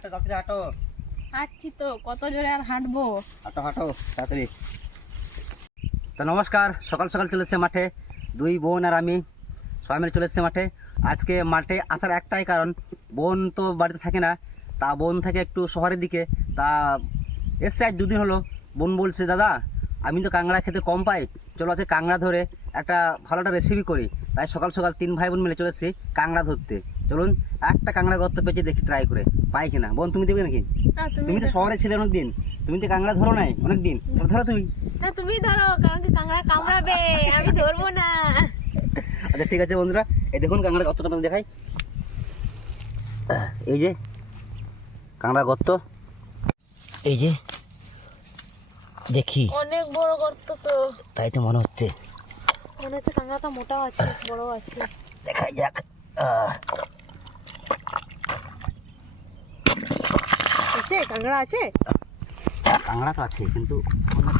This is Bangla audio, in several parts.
হাঁটো তাড়াতাড়ি হাঁটো। হাঁটছি তো কত জোরে আর হাঁটবো? হাঁটো হাঁটো তাড়াতাড়ি। তো নমস্কার সকাল সকাল চলে এসছে মাঠে। দুই বোন আর আমি সবাই মিলে চলে এসছে মাঠে। আজকে মাঠে আসার একটাই কারণ বোন তো বাড়িতে থাকে না। তা বোন থাকে একটু শহরের দিকে। তা এসছে আজ দুদিন হলো। বোন বলছে দাদা আমি তো কাঁকড়া খেতে কম পাই। চলো আজকে কাঁকড়া ধরে একটা ভালো একটা রেসিপি করি। তাই সকাল সকাল তিন ভাই বোন মিলে চলে এসেছি কাঁকড়া ধরতে। চলুন একটা কাঁকড়া গর্ত পেয়েছি দেখি ট্রাই করে। পাই কিনা? বোন তুমি দেবে নাকি? না তুমি তুমি তো শহরে ছিলে অনেক দিন তুমি তো কাঁকড়া ধরো নাই অনেক দিন ধরো তুমি। না তুমি ধরো কারণ কি কাঁকড়া কামড়াবে? আমি ধরবো না। আচ্ছা ঠিক আছে বন্ধুরা এই দেখুন কাঁকড়া গর্তটা আপনাদের দেখাই। এই যে কাঁকড়া গর্ত। এই যে দেখি। অনেক বড় গর্ত তো। তাই তো মনে হচ্ছে। মনে হচ্ছে কাঁকড়াটা মোটাও আছে বড় আছে। দেখাই যাক। আছে? কাঁকড়া আছে? কাঁকড়া তো আছে কিন্তু মনে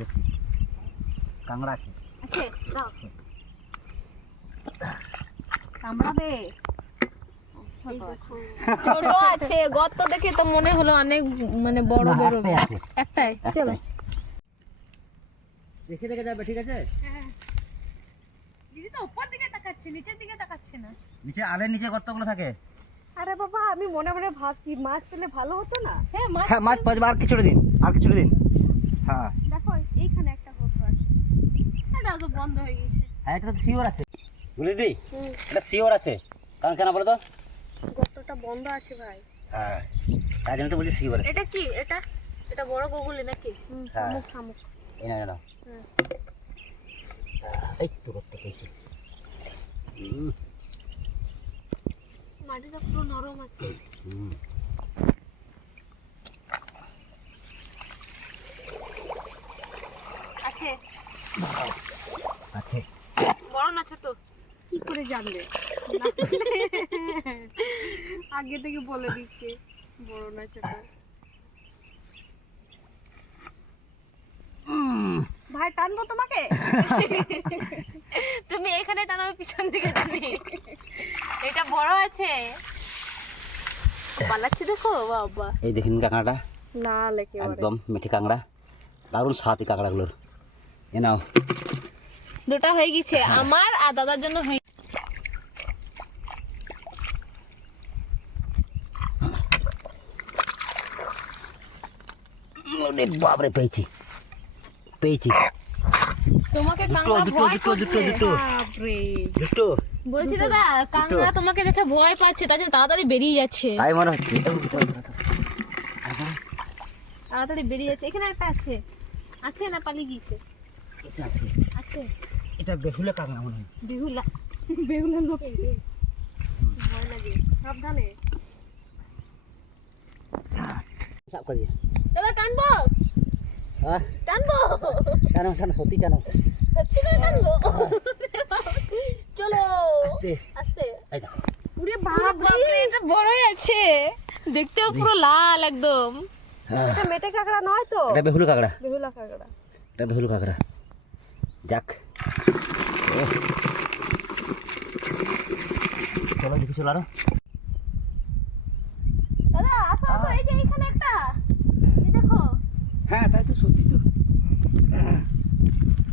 বেশি। কাঁকড়া আছে। আছে? দাও। কামড়াবে? ছোট আছে। গর্ত দেখে তো মনে হলো অনেক মানে বড় বড়। একটাই চলো। দেখে দেখে যাবে ঠিক আছে? দিদি তো উপর দিকে তাকাচ্ছে নিচের দিকে তাকাচ্ছে না। নিচে আলের নিচে গর্তগুলো থাকে। আরে বাবা আমি মনে মনে ভাবছি মাছ পেলে ভালো হতো না। হ্যাঁ মাছ হ্যাঁ মাছ পাঁচবার আর কিছুটা দিন আর কিছুটা দিন। হ্যাঁ। দেখো এইখানে একটা গর্ত আছে এটা তো বন্ধ হয়ে গেছে। হ্যাঁ এটা তো শিওর আছে। বুঝলি এটা শিওর আছে। কারণ কেন বলো তো? গর্তটা বন্ধ আছে ভাই। হ্যাঁ তাই জন্য তো বলছি শিওর আছে। এটা কি? এটা? এটা বড় গুগলি নাকি? হ্যাঁ। শামুক শামুক। এই না না এই তো করতে পেয়েছি হুম, মাটিটা পুরো নরম আছে। আছে। আছে। বড় না ছোট? কি করে জানলে? আগে থেকে বলে দিচ্ছে বড় না ছোট। ভাই টানবো তোমাকে? তুমি এখানে টানো পিছন দিকে টানি। এটা বড় আছে। পালাচ্ছে দেখো বাবা। এই দেখিন কাঁকড়াটা। লাল একেবারে একদম মিঠি কাঁকড়া। দারুণ স্বাদ এই কাঁকড়াগুলোর। এ নাও। দুটা হয়ে গেছে। আমার আর দাদার জন্য হয়ে ওরে বাপরে পেয়েছি। পেয়েছি। তোমাকে দুটো, ভয় করছে। দুটো। বলছি দাদা কাংড়া তোমাকে দেখে ভয় পাচ্ছে তাই জন্য তাড়াতাড়ি বেরিয়ে যাচ্ছে। তাই মনে হচ্ছে। তাড়াতাড়ি বেরিয়ে যাচ্ছে। এখানে একটা আছে। আছে না পালিয়ে গিয়েছে? এটা আছে। আছে। এটা বেহুলা কাঁকড়া মনে হয়। বেহুলা। বেহুলা লোক। ভয় লাগে। সাবধানে। করে দাদা টানবো? হ্যাঁ টানবো? টানো টানো সত্যি টানো। সত্যি করে টানবো? চলো। আস্তে। আস্তে। পুরে বাপরে। এটা বড়ই আছে। দেখতেও পুরো লাল একদম। হ্যাঁ, এটা মেটে কাঁকড়া নয় তো? এটা বেহুলা কাঁকড়া। বেহুলা কাঁকড়া। এটা বেহুলা কাঁকড়া। যাক। ও। চলো দেখি চলো আরও দাদা আসো আসো এই যে এখানে একটা এই দেখো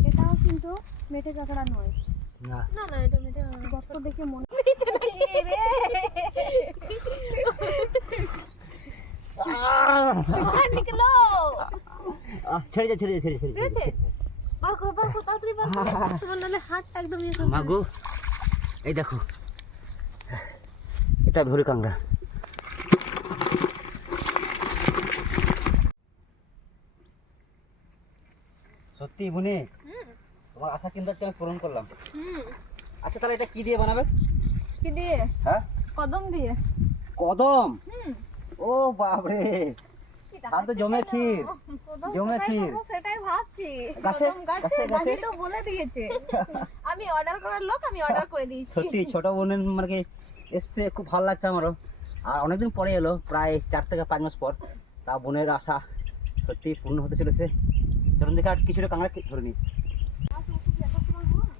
এটাও কিন্তু মেটে কাঁকড়া নয়। না। না না এটা মেটে গর্ত দেখে মনে বাহার নিকলো আহ, ছেড়ে যা ছেড়ে যা ছেড়ে ছেড়ে যা, ঠিক আছে? ছেড়ে যা। বার করো বার করো তাড়াতাড়ি বার করো তোমার নাহলে হাতটা একদম ইয়ে গো এই দেখো। এটা ভরি কাঁকড়া সত্যি বুনি তোমার আশা কিন্তু আজকে আমি পূরণ করলাম। আচ্ছা তাহলে এটা কি দিয়ে বানাবে? কি দিয়ে? হ্যাঁ? কদম দিয়ে। কদম? ও বাপরে। তাহলে তো জমে ক্ষীর। জমে ক্ষীর। সেটাই ভাবছি? কদম গাছে? গাছে তো বলে দিয়েছে। আমি অর্ডার করার লোক আমি অর্ডার করে দিয়েছি। সত্যি ছোট বোনের মানে কি এসছে খুব ভালো লাগছে আমারও। আর অনেকদিন পরে এলো প্রায় চার থেকে পাঁচ মাস পর। তা বোনের আশা সত্যি পূর্ণ হতে চলেছে। চলুন দেখে আর কিছুটা কাঁকড়া ধরে নি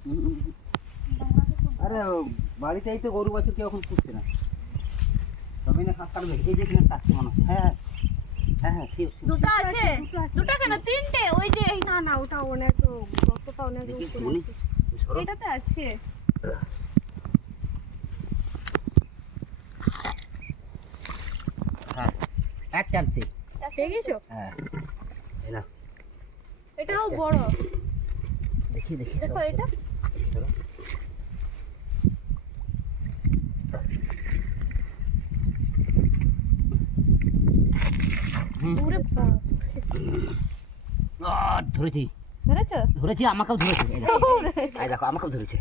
হুম, হুম, হুম। আরে বাড়িতেই তো গরু বাছুর কেউ এখন পুষছে না। তবে না এই যে মনে হচ্ছে হ্যাঁ হ্যাঁ। হ্যাঁ দুটো আছে? দুটো কেন? তিনটে? ওই যে এই না না ওটা অনেক আছে। সরো। এটাতে আছে। হ্যাঁ এক চান্সে পেয়ে গেছো হ্যাঁ। এটাও বড়। দেখি দেখি দেখো এটা। ধরেছি। ধরেছো? ধরেছি আমাকেও ধরেছে। এই দেখো, আমাকেও ধরেছে।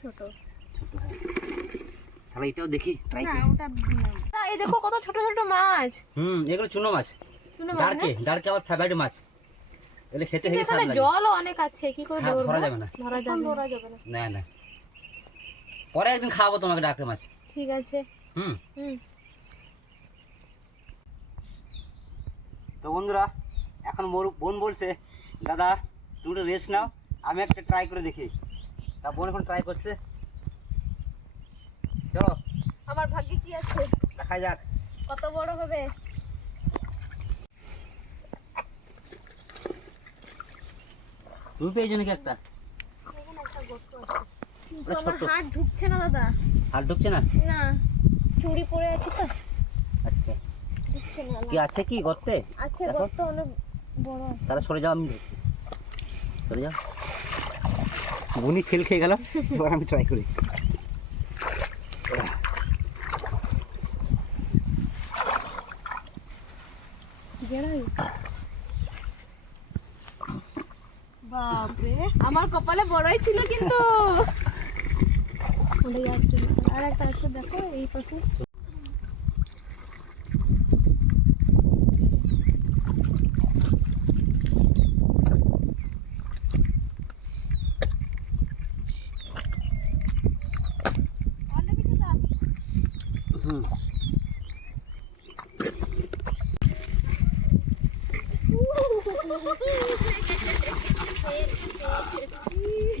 ছোট। ছোট হ্যাঁ। তাহলে এটাও দেখি ট্রাই না করি। এই দেখো কত ছোট ছোট মাছ। হুম এগুলো চুনো মাছ। শুনো মাছ ডারকে ডারকে আবার ফেভারিট মাছ। এগুলো খেতে হেবি স্বাদ এখানে লাগে। জলও অনেক আছে কি করে হ্যাঁ, ধরবো? ধরা যাবে না। ধরা যাবে না। ধরা যাবে না। না না। পরে একদিন খাওয়াবো তোমাকে মাছ। ঠিক আছে। হুম। হুম। তো বন্ধুরা এখন মোর বোন বলছে দাদা তুমি একটু রেস্ট নাও আমি একটা ট্রাই করে দেখি। তা বোন এখন ট্রাই করছে। চলো। আমার ভাগ্যে কি আছে? দেখা যাক। কত বড় হবে? তুমি পেয়েছ নাকি একটা? ছোট। হাত ঢুকছে না দাদা। হাত ঢুকছে না? না চুড়ি পরে আছি তো। আচ্ছা। ঢুকছে না কি আছে কি গর্তে? আছে গর্ত অনেক বড় তাহলে সরে যাও আমি ধরছি সরে যাও। বুনি ফেল খেয়ে গেল এবার আমি ট্রাই করি। গেড়াই বাপরে আমার কপালে বড়ই ছিল কিন্তু। আর একটা আছে দেখো এই পাশে হুম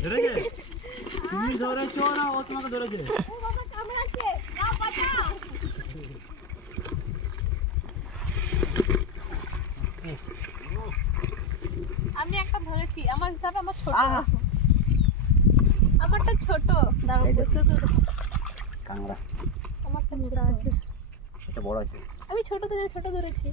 ধরেছে তুমি ধরেছো না ও তোমাকে ধরেছে? আমি একটা ধরেছি আমার হিসাবে আমার ছোট। আমারটা ছোট। দাঁড়াও এই বসে তো। কাংড়া আমারটা আছে এটা বড় আছে। আমি ছোট থেকে ছোট ধরেছি।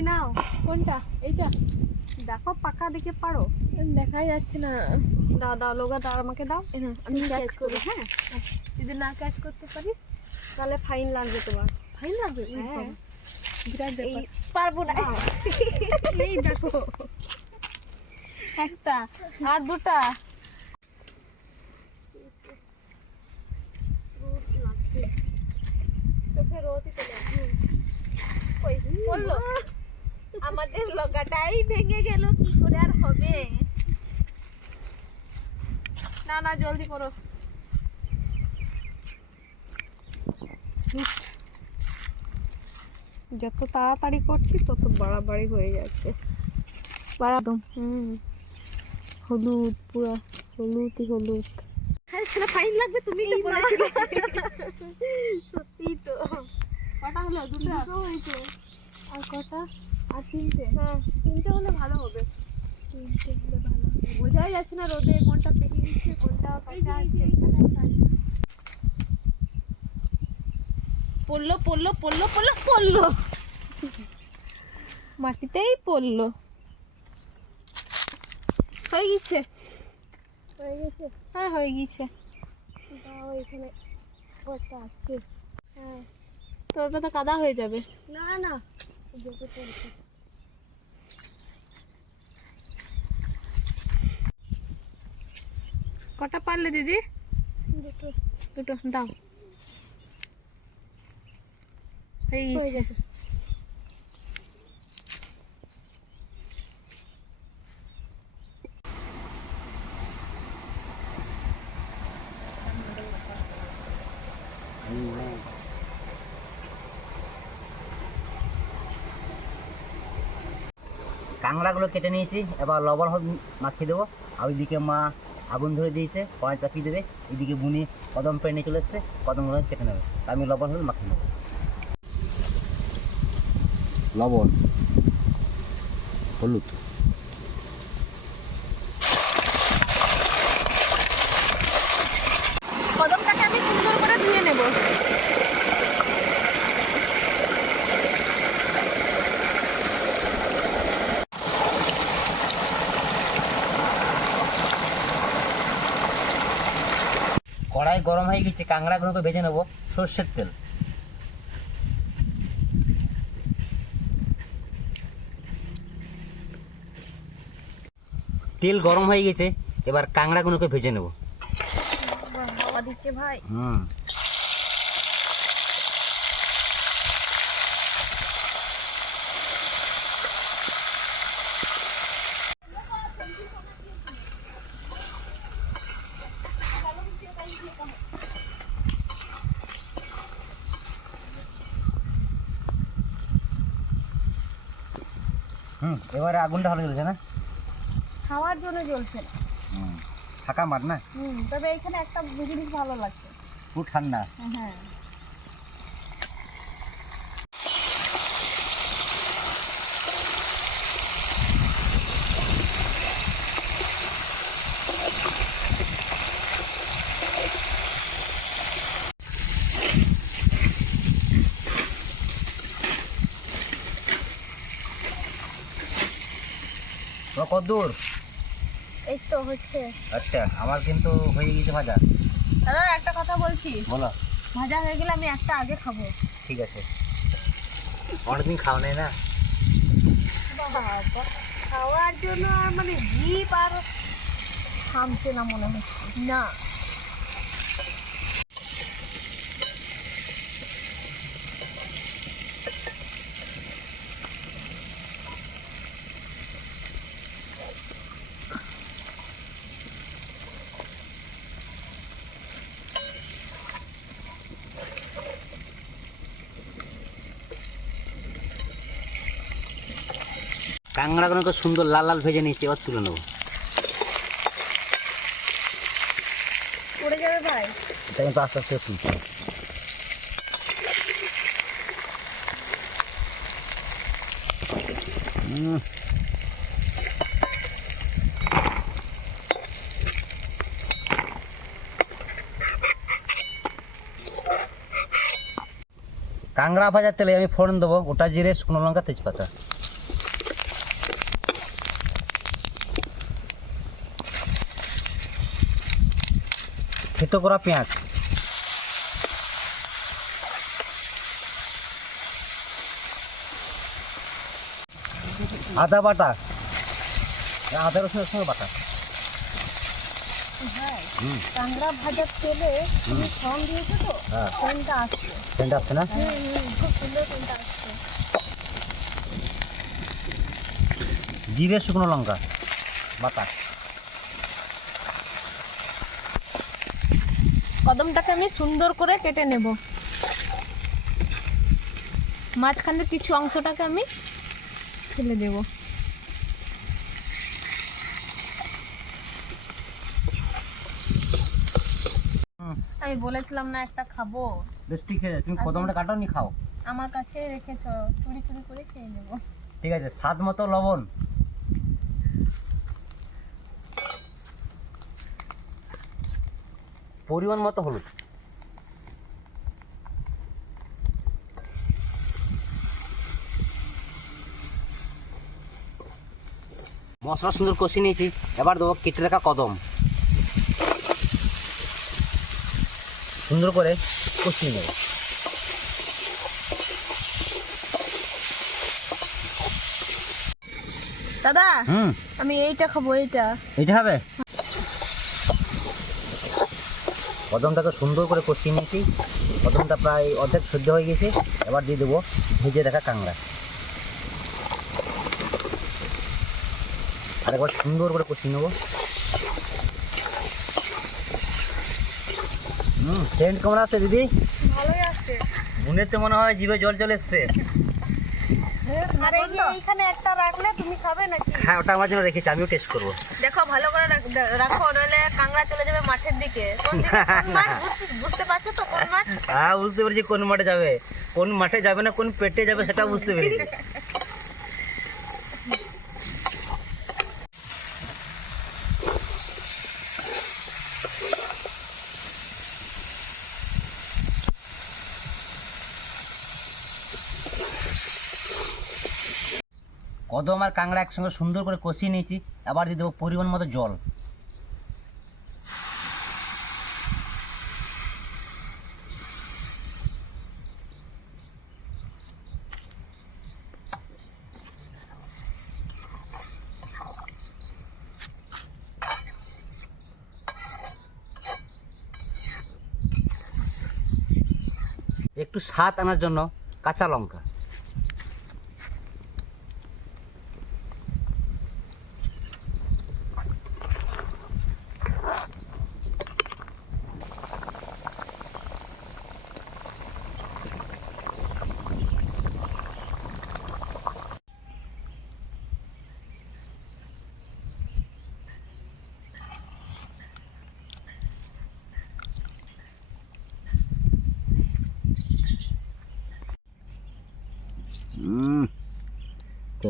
না নাও কোনটা? এইটা। দেখো পাকা দেখে পারো। দেখাই যাচ্ছে না। দাও দাও লোগা দাও আমাকে দাও। আমি ক্যাচ করি হ্যাঁ? যদি না ক্যাচ করতে পারি তাহলে ফাইন লাগবে তোমার। ফাইন লাগবে? হ্যাঁ। বিরাট এই পারব না। এই দেখো। একটা আর দুটা। চোখে রোদই চলে পড়ল আমাদের লগাটাই ভেঙে গেল কি করে আর হবে? না না জলদি করো। যত তাড়াতাড়ি করছি তত বাড়াবাড়ি হয়ে যাচ্ছে। একদম হুম। হলুদ পুরা হলুদই হলুদ। হ্যাঁ সেটা ফাইন লাগবে তুমি তো বলেছিলে। সত্যি তো। কটা হলো? দুটো হয়েছে। আর কটা? আর তিনটে? হ্যাঁ তিনটে হলে ভালো হবে। তিনটে হলে ভালো হবে। বোঝাই যাচ্ছে না রোদে কোনটা পেকে গেছে কোনটা কাঁচা আছে। পড়ল পড়ল পড়ল পড়ল পড়ল। মাটিতেই পড়ল। হয়ে গেছে? হয়ে গেছে? হ্যাঁ হয়ে গেছে। এখানে আছে। হ্যাঁ। তো ওটা তো কাদা হয়ে যাবে। না না। কটা পারলে দিদি? দুটো। দুটো দাও। হয়ে কাঁংড়াগুলো কেটে নিয়েছি। এবার লবণ হলুদ মাখিয়ে দেবো। আর ওইদিকে মা আগুন ধরে দিয়েছে, কড়াই চাপিয়ে দেবে। এইদিকে বুনি কদম পেয়ে নিয়ে চলে এসছে কদমগুলো কেটে নেবে। আমি লবণ হলুদ মাখিয়ে নেব। লবণ, হলুদ কদমটাকে আমি সুন্দর করে ধুয়ে নেব কড়াই গরম হয়ে গেছে কাঁকড়াগুলোকে ভেজে নেব সর্ষের তেল। তেল গরম হয়ে গেছে এবার কাঁকড়াগুলোকে ভেজে নেব। হাওয়া দিচ্ছে ভাই। হুম। এবারে আগুনটা ভালো জ্বলছে না? খাওয়ার জন্য জ্বলছে না। ফাঁকা মাঠ না? হুম তবে এখানে একটা জিনিস ভালো লাগছে। খুব ঠান্ডা। হ্যাঁ। কত দূর? এই তো হচ্ছে। আচ্ছা আমার কিন্তু হয়ে গেছে ভাজা। দাদা একটা কথা বলছি। বলো। ভাজা হয়ে গেলে আমি একটা আগে খাব। ঠিক আছে। অনেকদিন খাও নাই না? খাওয়ার জন্য মানে জিপ আর থামছে না মনে হচ্ছে। না। কাঁকড়াগুলোকে সুন্দর লাল লাল ভেজে নিয়েছি এবার তুলে নেব। পড়ে যাবে ভাই। এটা কিন্তু আস্তে আস্তে তুলছি। কাঁকড়া ভাজার তেলে আমি ফোড়ন দেবো গোটা জিরে শুকনো লঙ্কা তেজপাতা। থেতো করা পেঁয়াজ। আদা বাটা। আদা রসুনের সঙ্গে বাটা। কাঁকড়া ভাজার তেলে ফোন দিয়েছ তো হ্যাঁ। ফোনটা আসছে। সেন্ট আসছে না? হুম হুম খুব সুন্দর ফোনটা আসছে। জিরে শুকনো লঙ্কা বাটা। কদমটাকে আমি সুন্দর করে কেটে নেব। মাঝখানের কিছু অংশটাকে আমি ফেলে দেব। আমি বলেছিলাম না একটা খাব। বেশ ঠিক আছে তুমি কদমটা কাটো নি খাও। আমার কাছে রেখেছ চুরি চুরি করে খেয়ে নেব। ঠিক আছে স্বাদ মতো লবণ। পরিমাণ মতো হলুদ। মশলা সুন্দর কষিয়ে নিয়েছি। এবার দেবো কেটে রাখা কদম। সুন্দর করে কষিয়ে নেব। দাদা আমি এইটা খাব এইটা। এইটা হবে? কদমটাকে সুন্দর করে কষিয়ে নিয়েছি। কদমটা প্রায় অর্ধেক সহ্য হয়ে গেছে। এবার দিয়ে দেবো ভেজে রাখা কাঁকড়া। আরেকবার সুন্দর করে কষিয়ে নেব। হুম সেন্ট কেমন আছে দিদি? ভালোই আছে। মনের তো মনে হয় জিভে জল চলে এসছে। আর এইখানে একটা রাখলে তুমি খাবে নাকি? হ্যাঁ ওটা আমার জন্য রেখেছি আমিও টেস্ট করব। দেখো ভালো করে রাখ- নইলে কাংড়া চলে যাবে মাঠের দিকে। কোন দিকে কোন মাঠ? বুঝতে- বুঝতে পারছ তো কোন মাঠ? হ্যাঁ বুঝতে পেরেছি কোন মাঠে যাবে। কোন মাঠে যাবে না কোন পেটে যাবে সেটা বুঝতে পেরেছি। কদম আর কাংড়া একসঙ্গে সুন্দর করে কষিয়ে নিয়েছি আবার দিয়ে দেবো পরিমাণ মতো জল। একটু স্বাদ আনার জন্য কাঁচা লঙ্কা।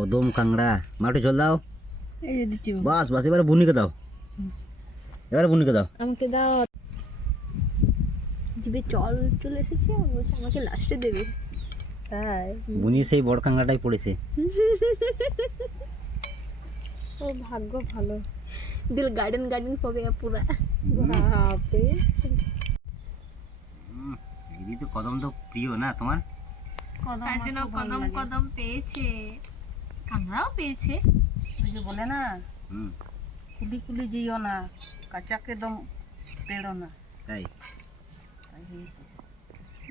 কদম কাংড়া মাটি জল দাও এই যে দিচ্ছি বাস বাস এবারে বুনিকে দাও এবারে বুনিকে দাও আমাকে দাও জিভে জল চলে এসেছে বলছে আমাকে লাস্টে দেবে তাই বুনি সেই বড় কাংড়াটাই পড়েছে ও ভাগ্য ভালো দিল গার্ডেন গার্ডেন हो गया पूरा বাপরে দিদি তো কদম তো প্রিয় না তোমার তার জন্য কদম কদম পেয়েছে কাংড়াও পেয়েছে। ওই যে বলে না? হুম। কুলি কুলি যেও না কাঁচাকে দম পেড়ো না। তাই? তাই হয়েছে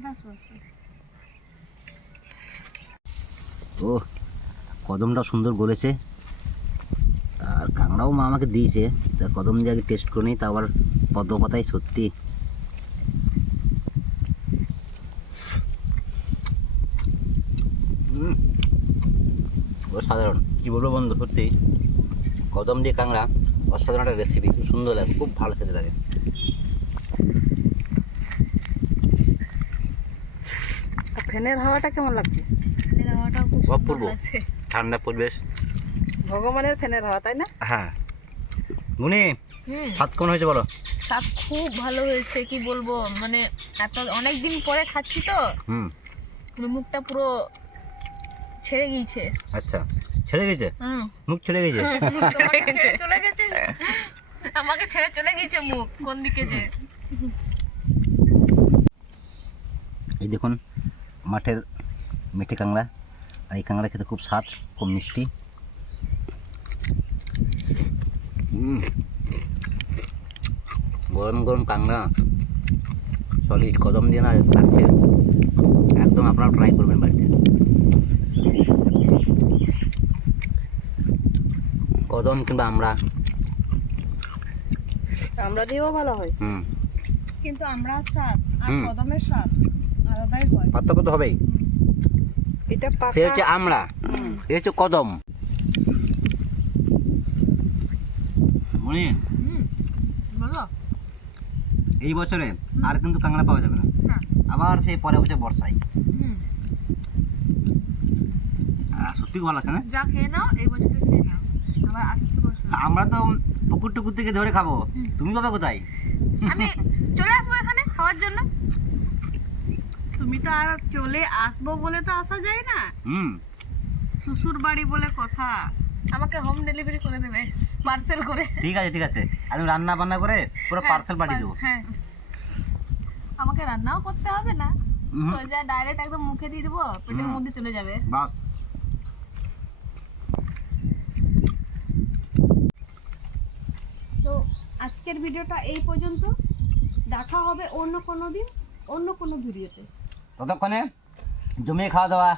বাস বাস বাস। ও কদমটা সুন্দর গলেছে। আর কাঁকড়াও মা আমাকে দিয়েছে। তা কদম দিয়ে আগে টেস্ট করে নিই তা আবার পদ্ম পাতাই সত্যি অসাধারণ। কী বলব বন্ধু সত্যি। কদম দিয়ে কাঁকড়া অসাধারণ একটা রেসিপি খুব সুন্দর লাগে খুব ভালো খেতে লাগে। ফ্যানের হাওয়াটা কেমন লাগছে? হাওয়াটাও খুব অপূর্ব। লাগছে। ঠান্ডা পরিবেশ। ভগবানের ফ্যানের হাওয়া তাই না? হ্যাঁ। মুনি হুম। স্বাদ কেমন হয়েছে বলো? স্বাদ খুব ভালো হয়েছে কি বলব? মানে এত অনেক দিন পরে খাচ্ছি তো। হুম। মুখটা পুরো ছেড়ে গিয়েছে। আচ্ছা ছেড়ে গেছে? মুখ ছেড়ে গেছে? চলে গেছে। আমাকে ছেড়ে চলে গেছে মুখ কোন দিকে যে? এই দেখুন মাঠের মিঠে কাংড়া আর এই কাংড়া খেতে খুব স্বাদ খুব মিষ্টি। গরম গরম কাংড়া সলিড কদম দিয়ে না লাগছে। একদম আপনারা ট্রাই করবেন বাড়িতে। কদম কিংবা আমরা। আমরা দিয়েও ভালো হয়। হুম। কিন্তু আমরা স্বাদ আর কদমের স্বাদ আলাদাই হয়। পার্থক্য তো হবেই। এটা সে হচ্ছে আমরা। এ হচ্ছে কদম। মনে। হুম এই বছরে আর কিন্তু কাঁকড়া পাওয়া যাবে না। না আবার সেই পরে বছর বর্ষায়। হুম। সত্যি ভালো লাগছে না? যা খেয়ে নাও এই বছরে আমরা তো পুকুর টুকুর থেকে ধরে খাব। তুমি পাবে কোথায়? আমি চলে আসব এখানে খাওয়ার জন্য। তুমি তো আর চলে আসব বলে তো আসা যায় না। হুম। শ্বশুর বাড়ি বলে কথা। আমাকে হোম ডেলিভারি করে দেবে পার্সেল করে। ঠিক আছে ঠিক আছে। আমি রান্না বান্না করে পুরো পার্সেল পাঠিয়ে দেবো। হ্যাঁ। আমাকে রান্নাও করতে হবে না। সোজা ডাইরেক্ট একদম মুখে দিয়ে দেবো পেটের মধ্যে চলে যাবে। বাস তো আজকের ভিডিওটা এই পর্যন্ত। দেখা হবে অন্য কোনো দিন, অন্য কোনো ভিডিওতে। ততক্ষণে জমিয়ে খাওয়া দাওয়া।